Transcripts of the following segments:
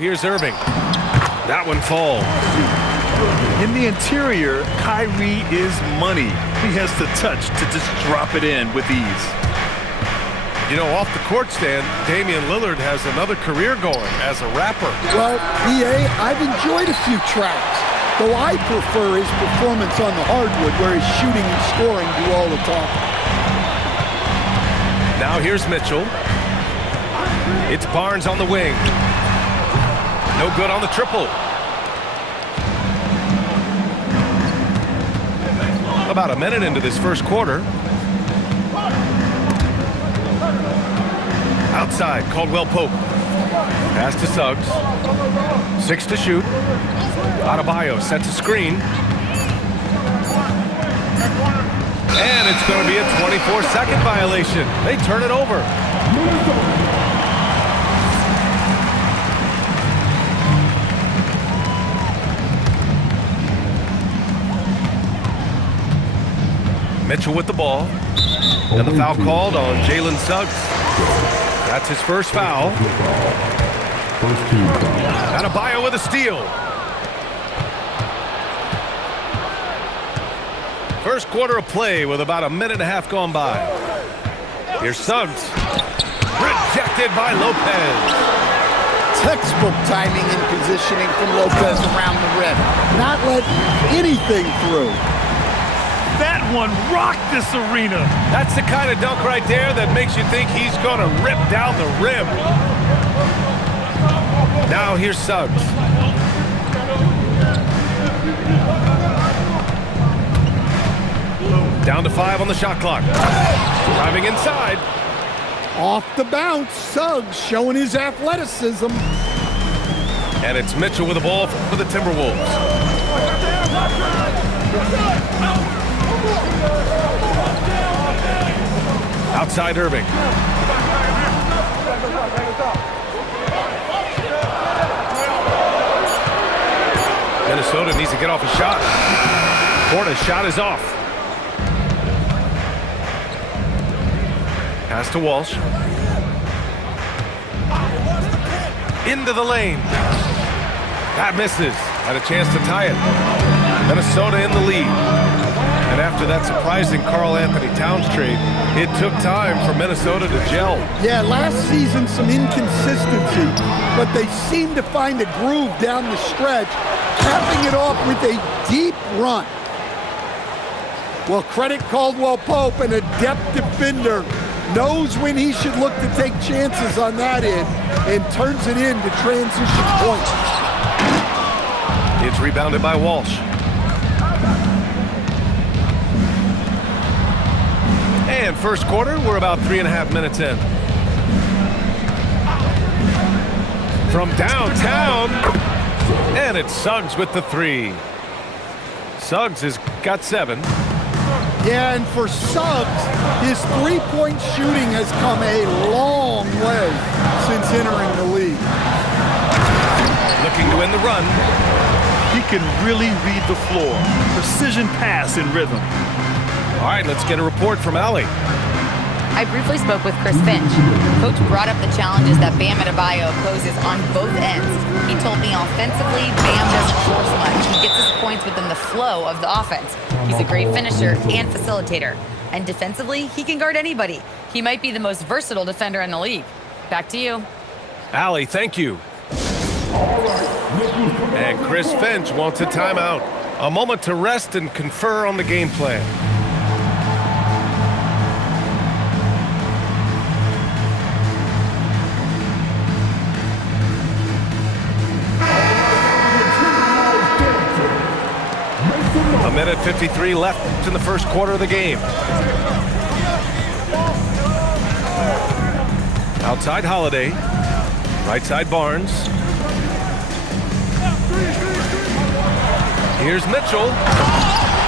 Here's Irving. That one falls. In the interior, Kyrie is money. He has the touch to just drop it in with ease. You know, off the court stand, Damian Lillard has another career going as a rapper. Well, EA, I've enjoyed a few tracks, though I prefer his performance on the hardwood where his shooting and scoring do all the talking. Now here's Mitchell. It's Barnes on the wing. No good on the triple. About a minute into this first quarter. Outside, Caldwell Pope. Pass to Suggs. 6 to shoot. Adebayo sets a screen. And it's going to be a 24-second violation. They turn it over. Mitchell with the ball. And the foul called on Jalen Suggs. That's his first foul. Adebayo with a steal. First quarter of play with about a minute and a half gone by. Here's Suggs. Rejected by Lopez. Textbook timing and positioning from Lopez around the rim. Not letting anything through. That one rocked this arena. That's the kind of dunk right there that makes you think he's going to rip down the rim. Now here's Suggs. Down to 5 on the shot clock. Driving inside. Off the bounce, Suggs showing his athleticism. And it's Mitchell with the ball for the Timberwolves. Outside Irving. Minnesota needs to get off a shot. Porter's shot is off. Pass to Walsh. Into the lane. That misses. Had a chance to tie it. Minnesota in the lead. And after that surprising Karl Anthony Towns trade, it took time for Minnesota to gel. Yeah, last season some inconsistency, but they seem to find a groove down the stretch, capping it off with a deep run. Well, credit Caldwell Pope, an adept defender, knows when he should look to take chances on that end and turns it into transition points. It's rebounded by Walsh. And first quarter, we're about 3.5 minutes in. From downtown, and it's Suggs with the 3. Suggs has got 7. Yeah, and for Suggs, his three-point shooting has come a long way since entering the league. Looking to win the run. He can really read the floor. Precision pass in rhythm. All right, let's get a report from Allie. I briefly spoke with Chris Finch. Coach brought up the challenges that Bam Adebayo poses on both ends. He told me offensively, Bam doesn't force much. He gets his points within the flow of the offense. He's a great finisher and facilitator. And defensively, he can guard anybody. He might be the most versatile defender in the league. Back to you. Allie, thank you. And Chris Finch wants a timeout. A moment to rest and confer on the game plan. A minute 53 left in the first quarter of the game. Outside Holiday. Right side Barnes. Here's Mitchell.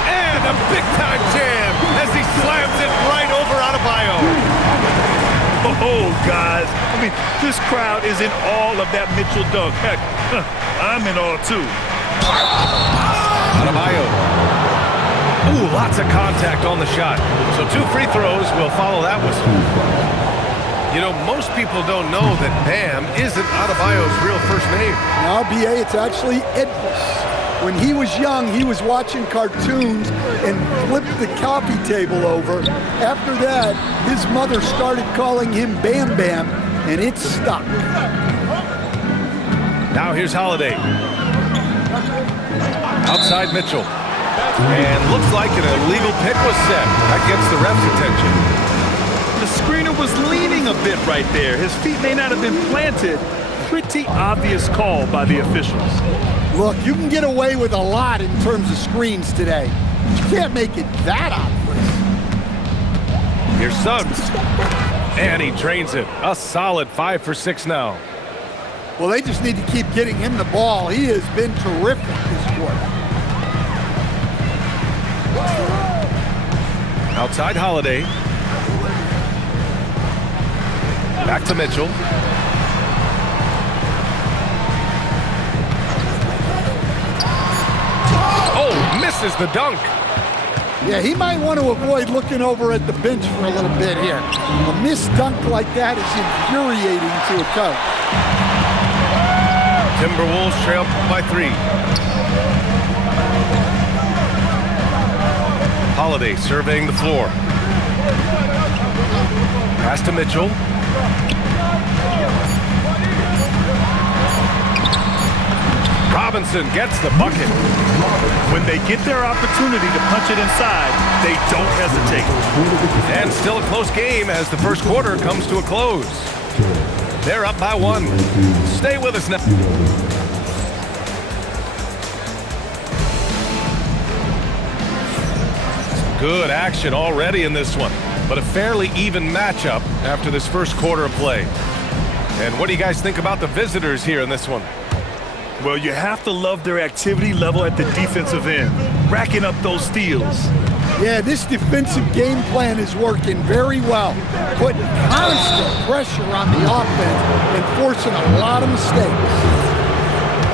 And a big-time jam as he slams it right over Adebayo. Oh, guys. I mean, this crowd is in awe of that Mitchell dunk. Heck, I'm in awe, too. Adebayo. Ooh, lots of contact on the shot. So 2 free throws will follow that whistle. You know, most people don't know that Bam isn't Adebayo's real first name. Now, B.A., it's actually Edris. When he was young, he was watching cartoons and flipped the coffee table over. After that, his mother started calling him Bam Bam, and it stuck. Now here's Holiday. Outside Mitchell. And looks like an illegal pick was set. That gets the ref's attention. The screener was leaning a bit right there. His feet may not have been planted. Pretty obvious call by the officials. Look, you can get away with a lot in terms of screens today. But you can't make it that obvious. Here's Suggs. And he drains it. A solid 5 for 6 now. Well, they just need to keep getting him the ball. He has been terrific this quarter. Outside Holiday. Back to Mitchell. Oh, misses the dunk. Yeah, he might want to avoid looking over at the bench for a little bit here. A missed dunk like that is infuriating to a coach. Timberwolves trail by 3. Holiday surveying the floor. Pass to Mitchell. Robinson gets the bucket. When they get their opportunity to punch it inside, they don't hesitate. And still a close game as the first quarter comes to a close. They're up by 1. Stay with us now. Good action already in this one, but a fairly even matchup after this first quarter of play. And what do you guys think about the visitors here in this one? Well, you have to love their activity level at the defensive end, racking up those steals. Yeah, this defensive game plan is working very well, putting constant pressure on the offense and forcing a lot of mistakes.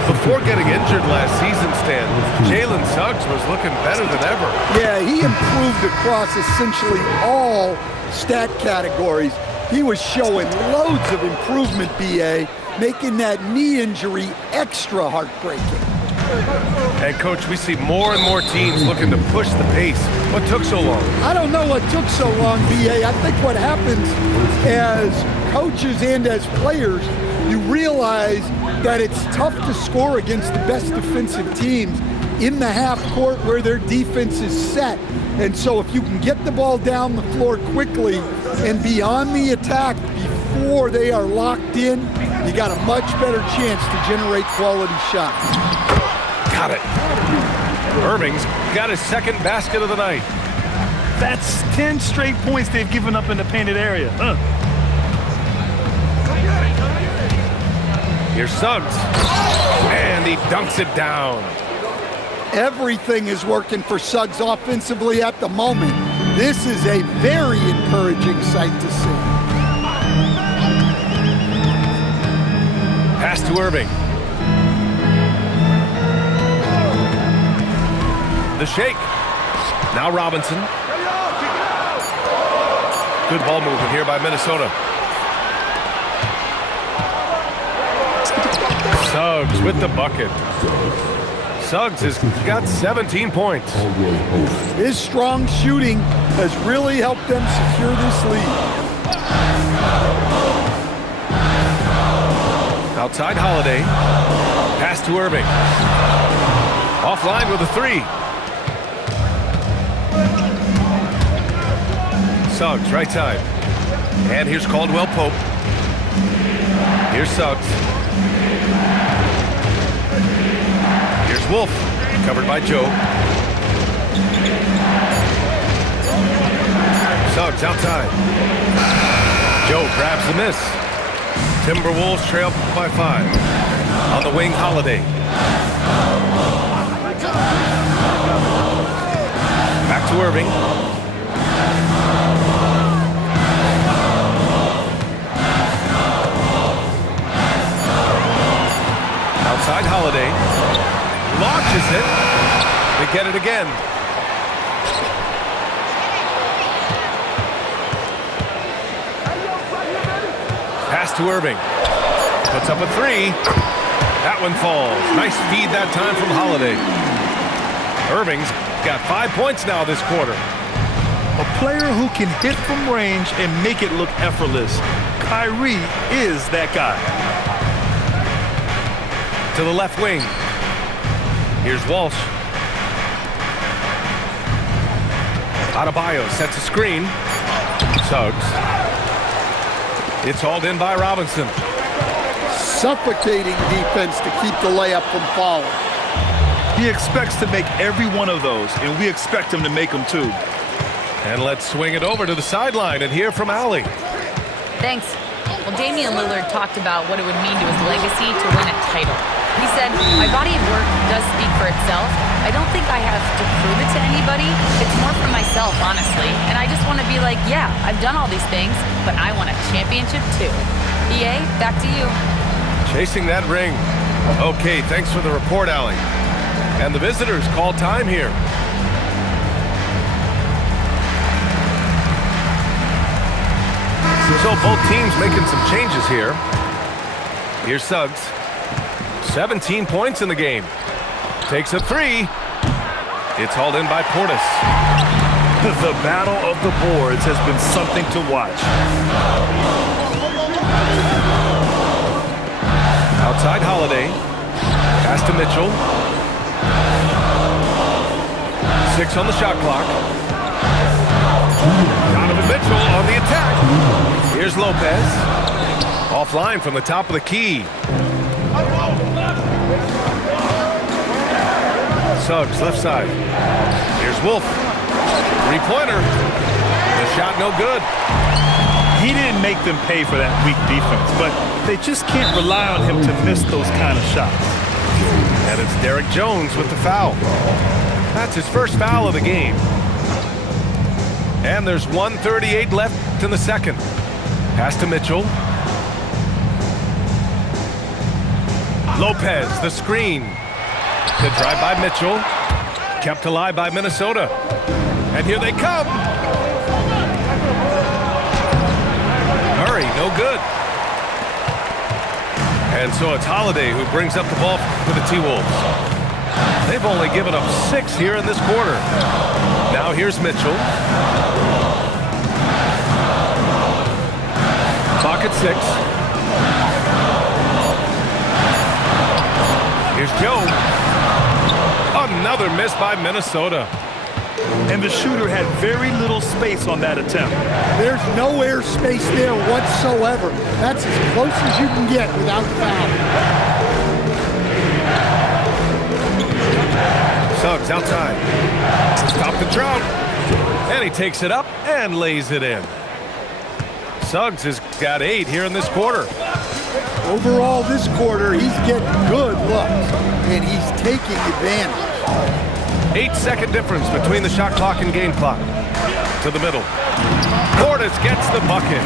Before getting injured last season, Stan, Jalen Suggs was looking better than ever. Yeah, he improved across essentially all stat categories. He was showing loads of improvement, B.A., making that knee injury extra heartbreaking. And, Coach, we see more and more teams looking to push the pace. What took so long? I don't know what took so long, B.A. I think what happens as coaches and as players, you realize that it's tough to score against the best defensive teams in the half court where their defense is set. And so if you can get the ball down the floor quickly and be on the attack before they are locked in, you got a much better chance to generate quality shots. Got it. Irving's got his second basket of the night. That's 10 straight points they've given up in the painted area. Here's Suggs. And he dunks it down. Everything is working for Suggs offensively at the moment. This is a very encouraging sight to see. Pass to Irving. The shake. Now Robinson. Good ball movement here by Minnesota. Suggs with the bucket. Suggs has got 17 points. His strong shooting has really helped them secure this lead. Outside Holiday. Pass to Irving. Offline with a 3. Suggs, right side. And here's Caldwell Pope. Here's Suggs. Here's Wolf, covered by Joe. Suggs outside. Joe grabs the miss. Timberwolves trail by 5. On the wing, Holiday. Back to Irving. Outside Holiday. Launches it. They get it again. Pass to Irving. Puts up a three. That one falls. Nice feed that time from Holiday. Irving's got 5 points now this quarter. A player who can hit from range and make it look effortless. Kyrie is that guy. To the left wing. Here's Walsh. Adebayo sets a screen. Suggs. It's hauled in by Robinson. Suffocating defense to keep the layup from falling. He expects to make every one of those, and we expect him to make them too. And let's swing it over to the sideline and hear from Allie. Thanks. Well, Damian Lillard talked about what it would mean to his legacy to win a title. He said, my body of work does speak for itself. I don't think I have to prove it to anybody. It's more for myself, honestly. And I just want to be like, yeah, I've done all these things, but I want a championship too. EA, back to you. Chasing that ring. Okay, thanks for the report, Allie. And the visitors call time here. So both teams making some changes here. Here's Suggs. 17 points in the game. Takes a three. It's hauled in by Portis. The battle of the boards has been something to watch. Outside Holiday. Pass to Mitchell. 6 on the shot clock. Donovan Mitchell on the attack. Here's Lopez. Offline from the top of the key. Suggs, left side. Here's Wolf. Three-pointer. The shot no good. He didn't make them pay for that weak defense, but they just can't rely on him to miss those kind of shots. And it's Derek Jones with the foul. That's his first foul of the game. And there's 1:38 left in the second. Pass to Mitchell. Lopez, the screen. Good drive by Mitchell. Kept alive by Minnesota. And here they come. Murray, no good. And so it's Holiday who brings up the ball for the T-Wolves. They've only given up 6 here in this quarter. Now here's Mitchell. Clock at 6. Here's Joe. Another miss by Minnesota. And the shooter had very little space on that attempt. There's no air space there whatsoever. That's as close as you can get without fouling. Suggs outside. Stop the drought. And he takes it up and lays it in. Suggs has got 8 here in this quarter. Overall, this quarter, he's getting good looks, and he's taking advantage. 8-second difference between the shot clock and game clock. To the middle. Portis gets the bucket.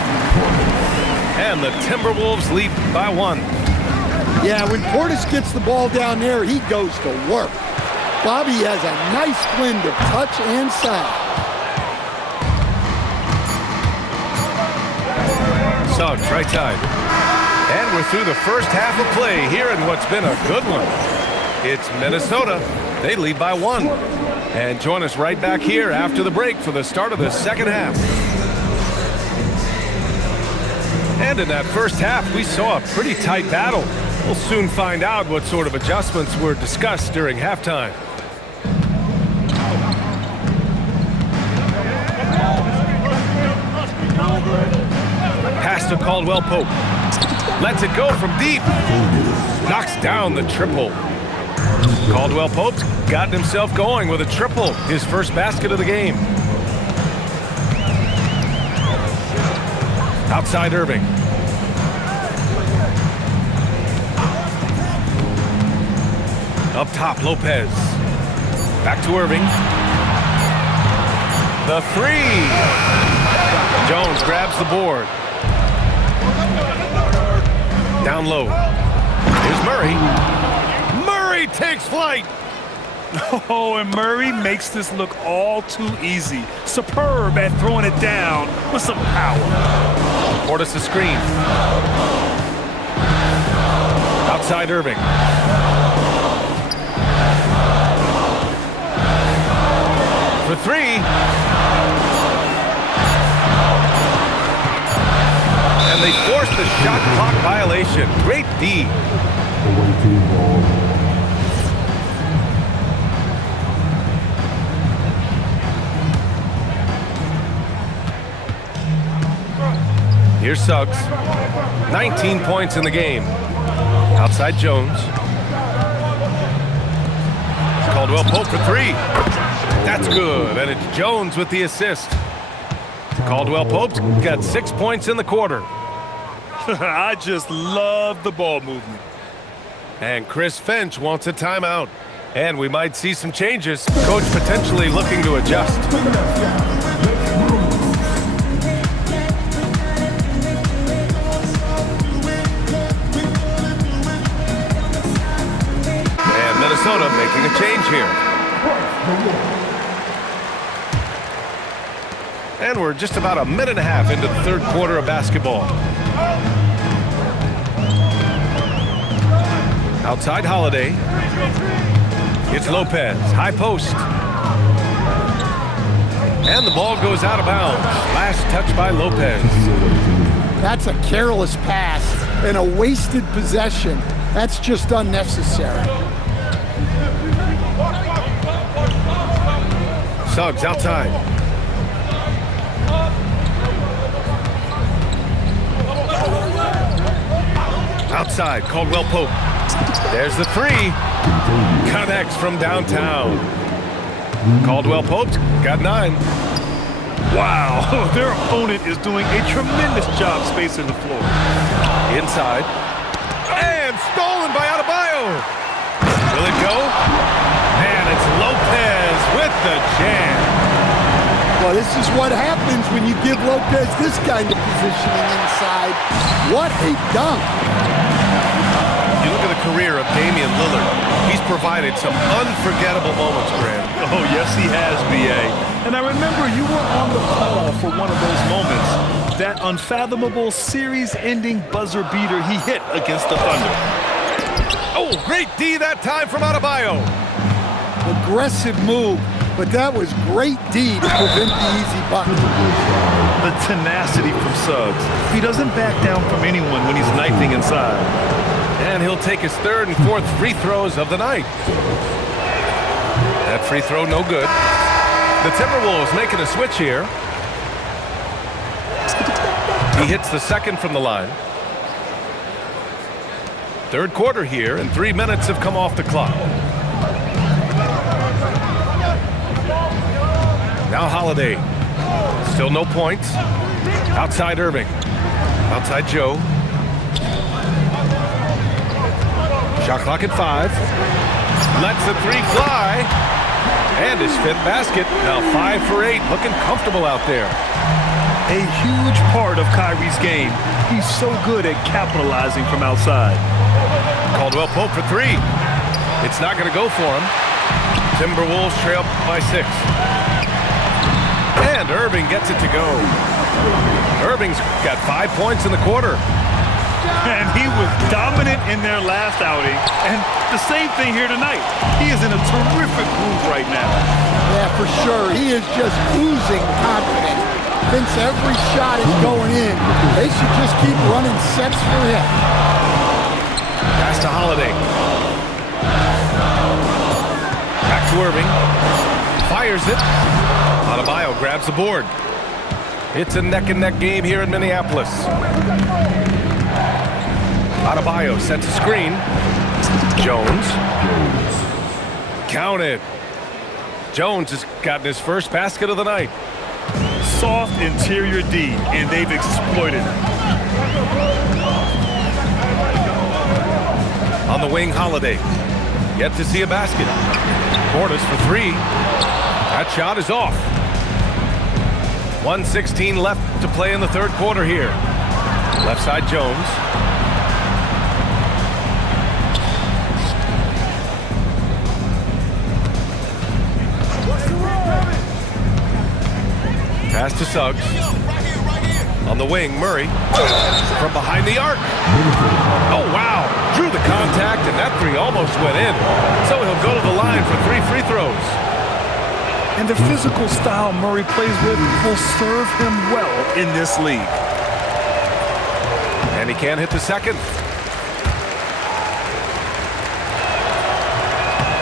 And the Timberwolves lead by 1. Yeah, when Portis gets the ball down there, he goes to work. Bobby has a nice blend of touch and size. Suggs, right side. And we're through the first half of play here in what's been a good one. It's Minnesota. They lead by 1. And join us right back here after the break for the start of the second half. And in that first half, we saw a pretty tight battle. We'll soon find out what sort of adjustments were discussed during halftime. Pass to Caldwell Pope. Lets it go from deep. Knocks down the triple. Caldwell Pope's gotten himself going with a triple, his first basket of the game. Outside Irving. Up top, Lopez. Back to Irving. The 3. Jones grabs the board. Down low. Here's Murray. Murray takes flight. Oh, and Murray makes this look all too easy. Superb at throwing it down with some power. Portis the screen. Outside Irving. For three. And they forced the shot clock violation. Great D. Here's Suggs. 19 points in the game. Outside Jones. Caldwell Pope for three. That's good, and it's Jones with the assist. Caldwell Pope's got 6 points in the quarter. I just love the ball movement. And Chris Finch wants a timeout. And we might see some changes. Coach potentially looking to adjust. And Minnesota making a change here. And we're just about a minute and a half into the third quarter of basketball. Outside Holiday. It's Lopez. High post. And the ball goes out of bounds. Last touch by Lopez. That's a careless pass and a wasted possession. That's just unnecessary. Suggs outside. Outside, Caldwell Pope. There's the three. Connects from downtown. Caldwell Pope's got 9. Wow, their opponent is doing a tremendous job spacing the floor. Inside. And stolen by Adebayo. Will it go? And it's Lopez with the jam. Well, this is what happens when you give Lopez this kind of positioning inside. What a dunk. You look at the career of Damian Lillard. He's provided some unforgettable moments, Graham. Oh, yes, he has, B.A. And I remember you were on the call for one of those moments. That unfathomable series-ending buzzer beater he hit against the Thunder. Oh, great D that time from Adebayo. Aggressive move, but that was great D to prevent the easy bucket. The tenacity from Suggs. He doesn't back down from anyone when he's knifing inside. And he'll take his third and fourth free throws of the night. That free throw no good. The Timberwolves making a switch here. He hits the second from the line. Third quarter here, and 3 minutes have come off the clock. Now Holiday. Still no points. Outside Irving. Outside Joe. Shot clock at 5. Lets the three fly. And his 5th basket. Now 5 for 8. Looking comfortable out there. A huge part of Kyrie's game. He's so good at capitalizing from outside. Caldwell Pope for 3. It's not going to go for him. Timberwolves trail by 6. And Irving gets it to go. Irving's got 5 points in the quarter. And he was dominant in their last outing. And the same thing here tonight. He is in a terrific groove right now. Yeah, for sure. He is just oozing confidence. Thinks every shot is going in. They should just keep running sets for him. Pass to Holiday. Back to Irving. Fires it. Adebayo grabs the board. It's a neck-and-neck game here in Minneapolis. Adebayo sets a screen. Jones. Count it. Jones has gotten his first basket of the night. Soft interior D, and they've exploited it. On the wing, Holiday. Yet to see a basket. Portis for 3. That shot is off. 1:16 left to play in the third quarter here. Left side, Jones. to Suggs. On the wing, Murray. From behind the arc. Oh, wow. Drew the contact, and that three almost went in. So he'll go to the line for 3 free throws. And the physical style Murray plays with will serve him well in this league. And he can't hit the second.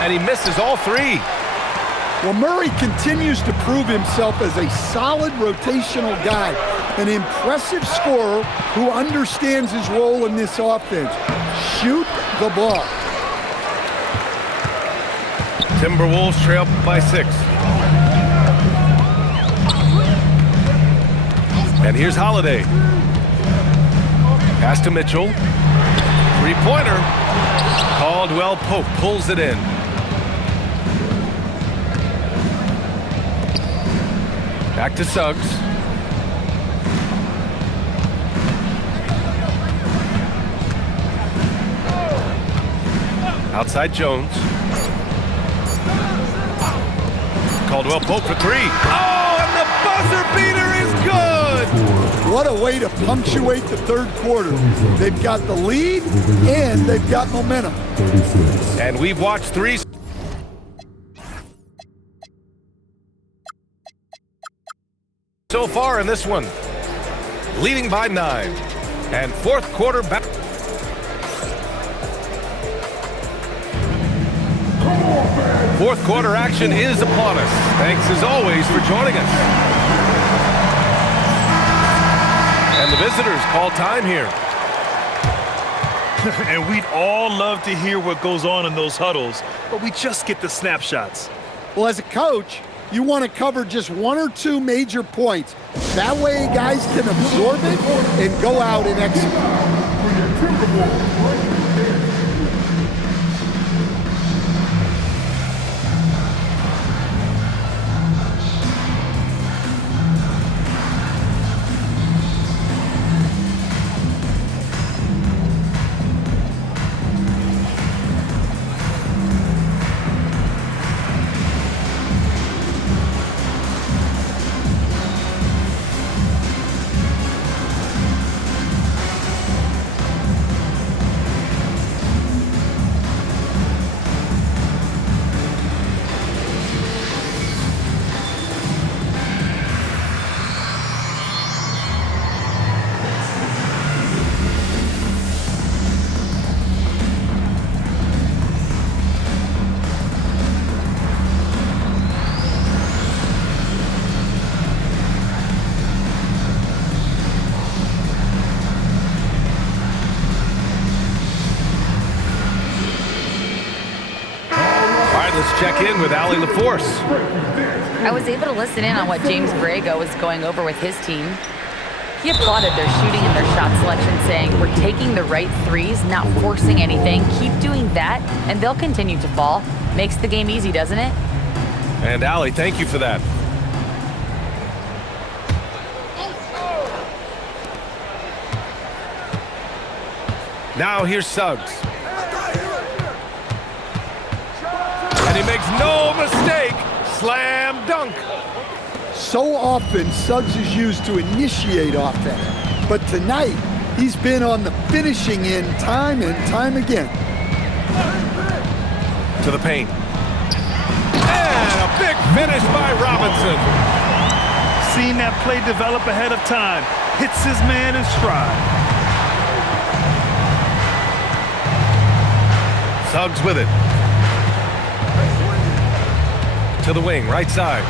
And he misses all 3. Well, Murray continues to prove himself as a solid rotational guy, an impressive scorer who understands his role in this offense. Shoot the ball. Timberwolves trail by 6. And here's Holiday. Pass to Mitchell. Three-pointer. Caldwell Pope pulls it in. Back to Suggs. Outside Jones. Caldwell Pope for 3. Oh, and the buzzer beater is good! What a way to punctuate the third quarter. They've got the lead, and they've got momentum. And we've watched 3. So far in this one, leading by 9. And fourth quarter back. Fourth quarter action is upon us. Thanks as always for joining us. And the visitors call time here. And we'd all love to hear what goes on in those huddles, but we just get the snapshots. Well, as a coach, you want to cover just 1 or 2 major points. That way guys can absorb it and go out and execute. Let's check in with Allie LaForce. I was able to listen in on what James Borrego was going over with his team. He applauded their shooting and their shot selection, saying, "We're taking the right threes, not forcing anything. Keep doing that, and they'll continue to fall." Makes the game easy, doesn't it? And Allie, thank you for that. Now here's Suggs. And he makes no mistake. Slam dunk. So often, Suggs is used to initiate offense. But tonight, he's been on the finishing end time and time again. To the paint. And a big finish by Robinson. Seeing that play develop ahead of time. Hits his man in stride. Suggs with it. To the wing, right side.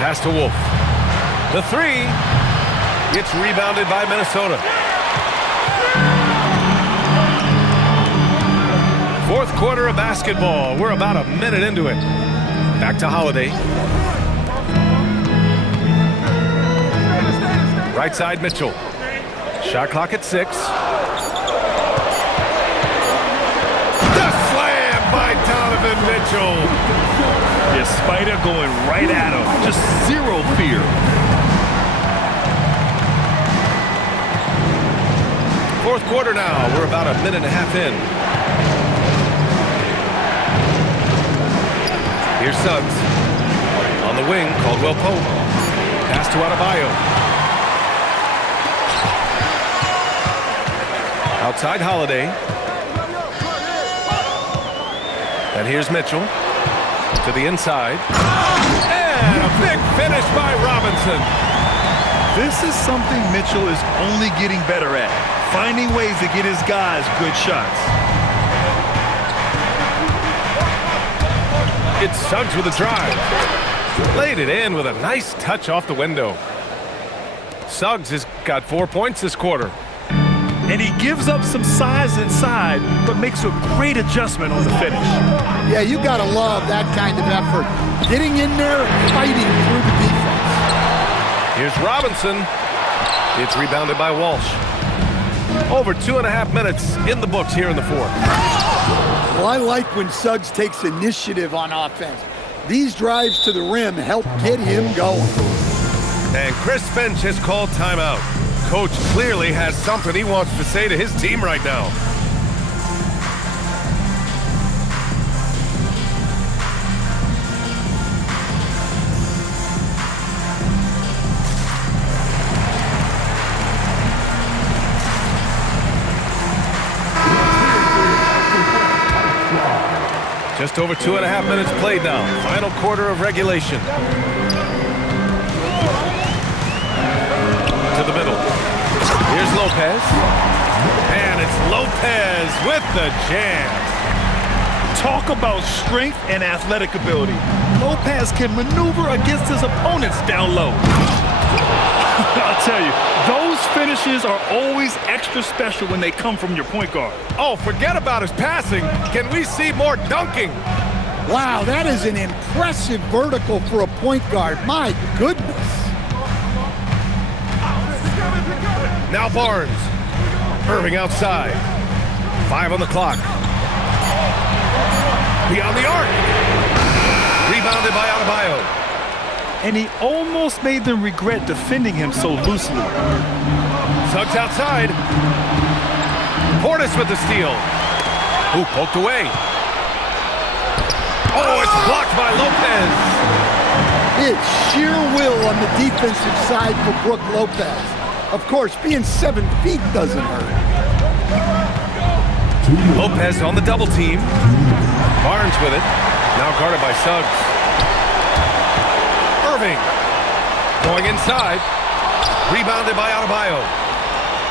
Pass to Wolf. The 3 gets rebounded by Minnesota. Fourth quarter of basketball. We're about a minute into it. Back to Holiday. Right side, Mitchell. Shot clock at 6. By Donovan Mitchell. Yeah, Spider going right at him. Just zero fear. Fourth quarter now. We're about a minute and a half in. Here's Suggs. On the wing, Caldwell Pope. Pass to Adebayo. Outside Holiday. And here's Mitchell. To the inside. And a big finish by Robinson. This is something Mitchell is only getting better at. Finding ways to get his guys good shots. It's Suggs with a drive. Laid it in with a nice touch off the window. Suggs has got 4 points this quarter. And he gives up some size inside, but makes a great adjustment on the finish. Yeah, you got to love that kind of effort. Getting in there and fighting through the defense. Here's Robinson. It's rebounded by Walsh. Over 2.5 minutes in the books here in the fourth. Well, I like when Suggs takes initiative on offense. These drives to the rim help get him going. And Chris Finch has called timeout. Coach clearly has something he wants to say to his team right now. Just over 2.5 minutes played now. Final quarter of regulation. To the middle. Here's Lopez. And it's Lopez with the jam. Talk about strength and athletic ability. Lopez can maneuver against his opponents down low. I'll tell you, those finishes are always extra special when they come from your point guard. Oh, forget about his passing. Can we see more dunking? Wow, that is an impressive vertical for a point guard. My goodness. Now Barnes. Irving outside. 5 on the clock. Beyond the arc. Rebounded by Adebayo. And he almost made them regret defending him so loosely. Suggs outside. Portis with the steal. Who poked away. Oh, it's blocked by Lopez. It's sheer will on the defensive side for Brook Lopez. Of course, being 7 feet doesn't hurt. Lopez on the double team. Barnes with it. Now guarded by Suggs. Irving. Going inside. Rebounded by Adebayo.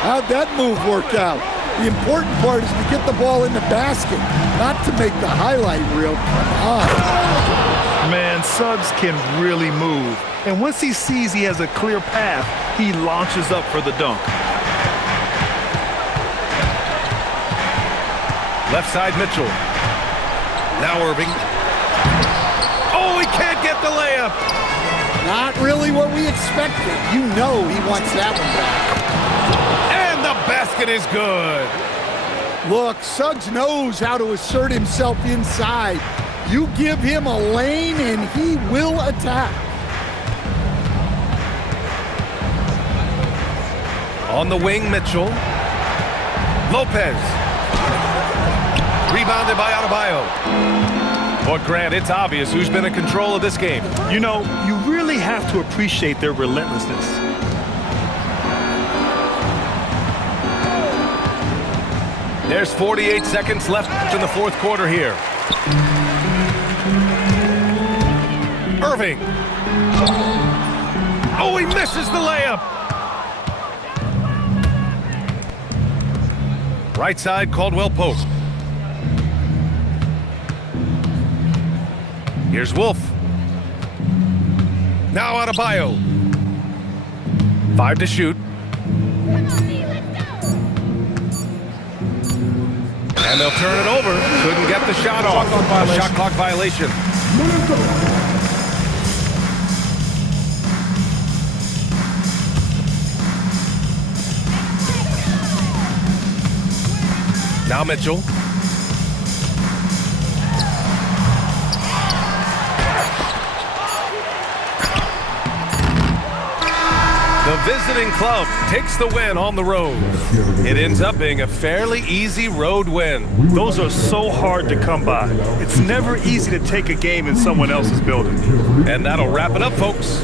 How'd that move work out? The important part is to get the ball in the basket, not to make the highlight reel. Man, Suggs can really move. And once he sees he has a clear path, he launches up for the dunk. Left side, Mitchell. Now Irving. Oh, he can't get the layup. Not really what we expected. You know he wants that one back. And the basket is good. Look, Suggs knows how to assert himself inside. You give him a lane and he will attack. On the wing, Mitchell. Lopez. Rebounded by Adebayo. But Grant, it's obvious who's been in control of this game. You know, you really have to appreciate their relentlessness. There's 48 seconds left in the fourth quarter here. Irving. Oh, he misses the layup. Right side, Caldwell Pope. Here's Wolf. Now Adebayo. 5 to shoot. And they'll turn it over. Couldn't get the shot off. A shot clock violation. Now Mitchell. The visiting club takes the win on the road. It ends up being a fairly easy road win. Those are so hard to come by. It's never easy to take a game in someone else's building. And that'll wrap it up, folks.